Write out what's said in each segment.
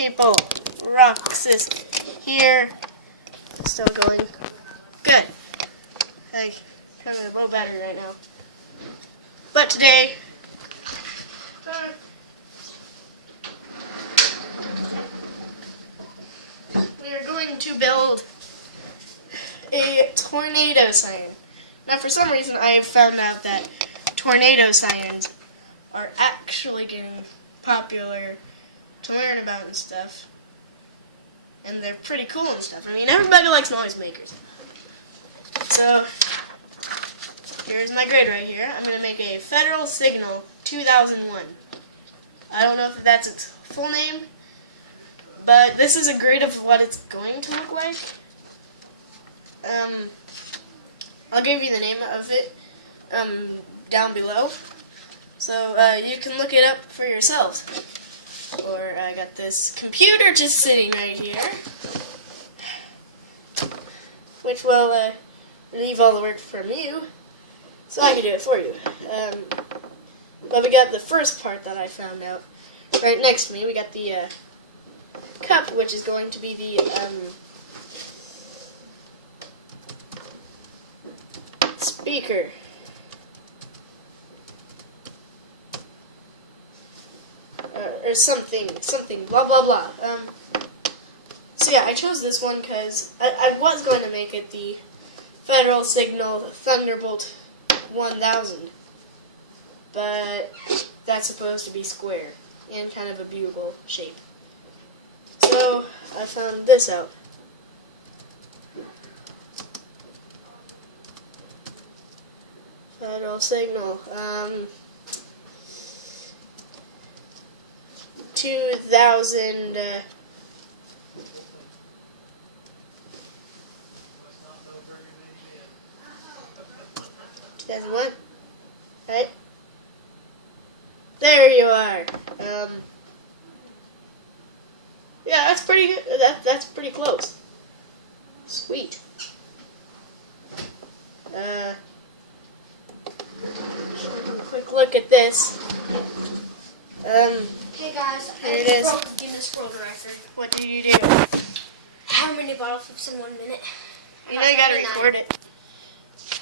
people. Roxas here. Still going. Good. Hey, kind of low battery right now. But today, we are going to build a tornado siren. Now, for some reason, I have found out that tornado sirens are actually getting popular to learn about and stuff. And they're pretty cool and stuff. I mean, everybody likes noisemakers. So, here's my grid right here. I'm going to make a Federal Signal 2001. I don't know if that's its full name, but this is a grid of what it's going to look like. I'll give you the name of it down below, so you can look it up for yourselves. Or I got this computer just sitting right here, which will relieve all the work from you, so I can do it for you. But we got the first part that I found out right next to me. We got the cup, which is going to be the speaker. Or something, blah blah blah. So yeah, I chose this one because I was going to make it the Federal Signal Thunderbolt 1000, but that's supposed to be square and kind of a bugle shape. So I found this out. Federal Signal, 2000, 2001, right? There you are. Yeah, that's pretty good. That's pretty close. Sweet. Quick look at this. Hey guys, here it is. Broke Guinness World Record. What did you do? How many bottle flips in 1 minute? You know you gotta record it.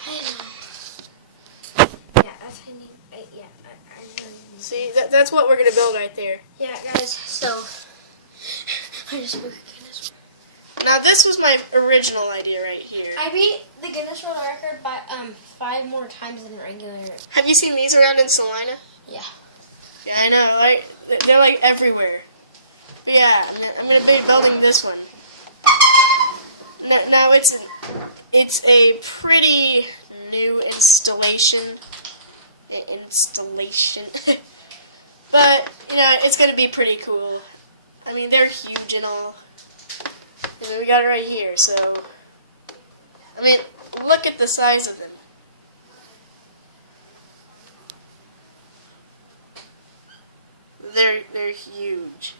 I know. Yeah, that's I need. Yeah, I know. See, that's what we're gonna build right there. Yeah, guys. So I just broke Guinness. Now this was my original idea right here. I beat the Guinness World Record by 5 more times than regular. Have you seen these around in Salina? Yeah. Yeah, I know. Like they're like everywhere. But yeah, I'm gonna be building this one. Now it's a pretty new installation. But you know, it's gonna be pretty cool. I mean, they're huge and all. And we got it right here. So I mean, look at the size of them. They're huge.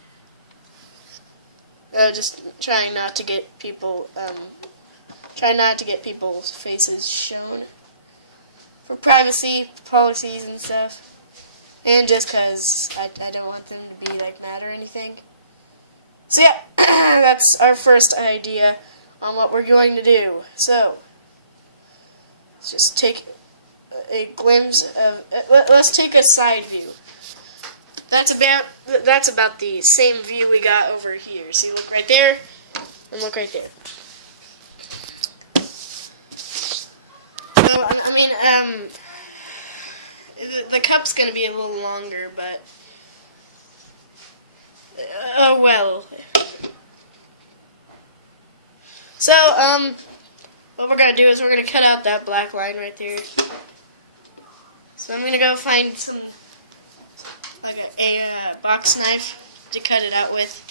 Just trying not to get people's faces shown for privacy policies and stuff, and just cause I don't want them to be like mad or anything. So yeah, that's our first idea on what we're going to do. So let's just take a glimpse of. Let's take a side view. That's about the same view we got over here. So you look right there, and look right there. So I mean, the cup's gonna be a little longer, but oh well. So what we're gonna do is we're gonna cut out that black line right there. So I'm gonna go find some. A box knife to cut it out with.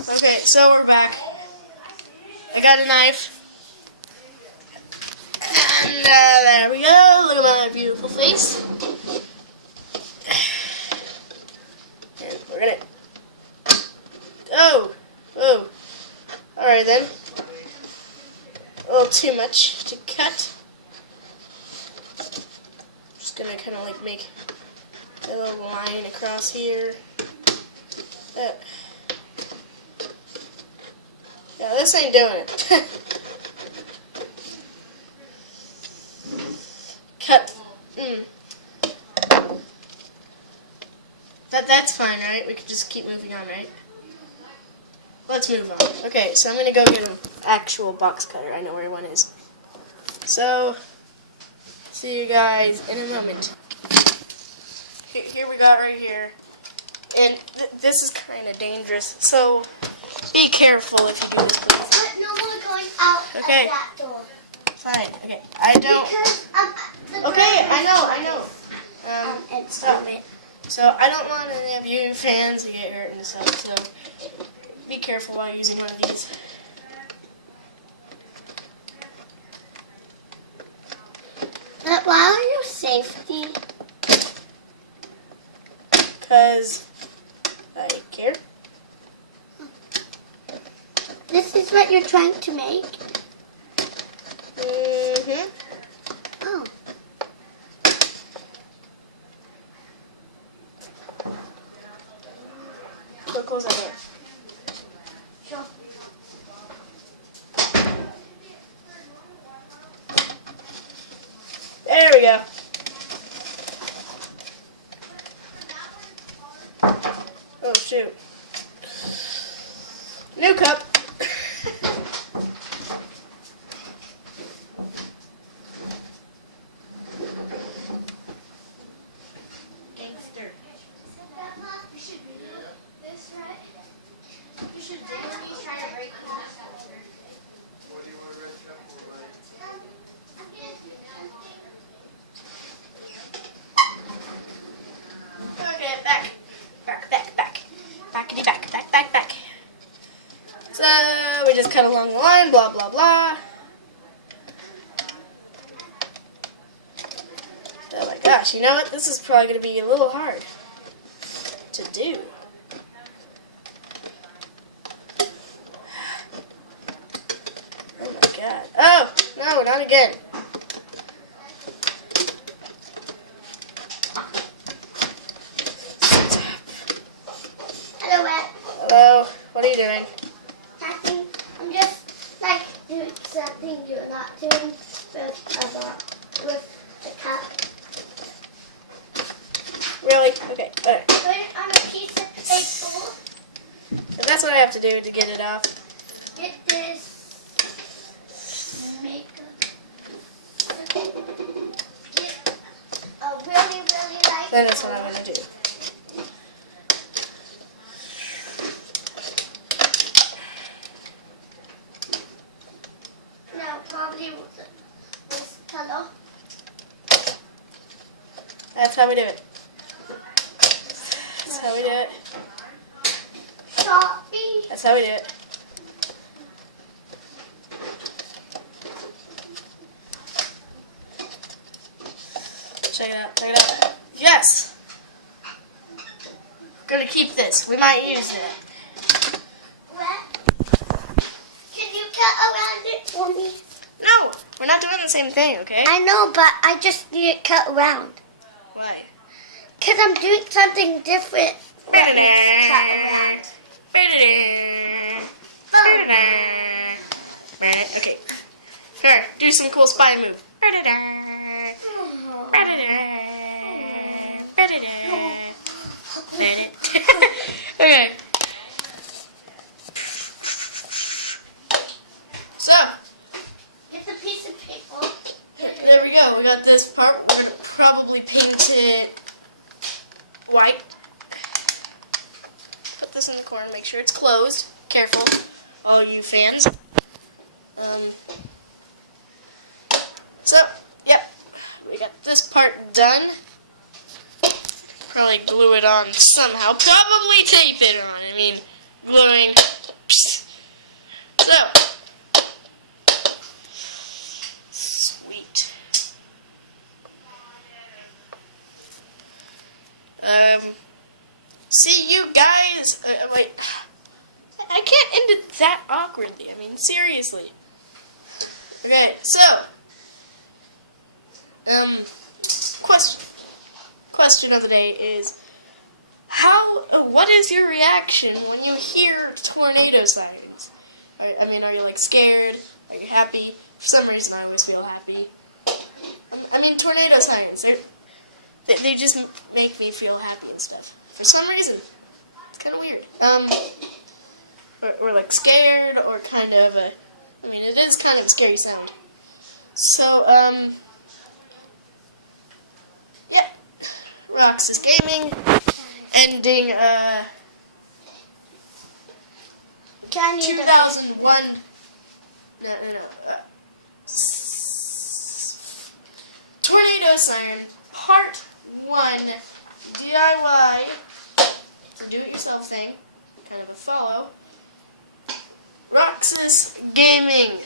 Okay, so we're back. I got a knife. And there we go. Look at my beautiful face. And we're gonna... Oh! Alright then. A little too much to cut. Just gonna kind of like make a little line across here. this ain't doing it. Cut. That's fine, right? We could just keep moving on, right? Let's move on. Okay, so I'm gonna go get an actual box cutter. I know where one is. So, see you guys in a moment. Here we got right here. And this is kind of dangerous, so be careful if you do this, please. No more going out Okay. of that door. Fine. Okay. I don't. Because, Okay, I know. it's Stop. So I don't want any of you fans to get hurt and stuff. So be careful while using one of these. But why are you safety? Because I care. This is what you're trying to make? Mm-hmm. Oh. So close that door. Sure. There we go. Oh shoot. New cup. Gangster. You should do this, right? You should do when you try to break the sculpture. What do you want to rent up for, right? Okay, back. Back. So, we just cut along the line, blah, blah, blah. Oh my gosh, you know what? This is probably going to be a little hard to do. Oh my god. Oh, no, not again. Hello, Ed. Hello, what are you doing? Nothing. I'm just like doing something you're not doing with the cup. Really? Okay, alright. Put it on a piece of paper. And that's what I have to do to get it off. Get this makeup. Okay. Get a really light. Then that's what I'm going to do. Now probably with this color. That's how we do it. That's how we do it. Sharpie. That's how we do it. Check it out. Yes! We're gonna keep this. We might use it. Can you cut around it for me? No! We're not doing the same thing, okay? I know, but I just need it cut around. Why? Because I'm doing something different. That needs cut around. Okay. Here, do some cool spy move. Okay. So, Get the piece of paper. there we go. We got this part. We're going to probably paint it white. Put this in the corner. Make sure it's closed. Careful, all you fans. So, yep. We got this part done. Probably glue it on somehow. Probably tape it on. I mean, gluing. So, sweet. See you guys. Wait, I can't end it that awkwardly. I mean, seriously. Okay, so, question of the day is, what is your reaction when you hear tornado sirens? Are you like scared? Are you happy? For some reason, I always feel happy. I mean, tornado sirens, they just make me feel happy and stuff. For some reason. It's kind of weird. Or like scared, or kind of it is kind of a scary sound. So, yeah. Roxas Gaming, ending, 2001, Tornado Siren, Part 1, DIY, or do-it-yourself thing, kind of a follow, Roxas Gaming.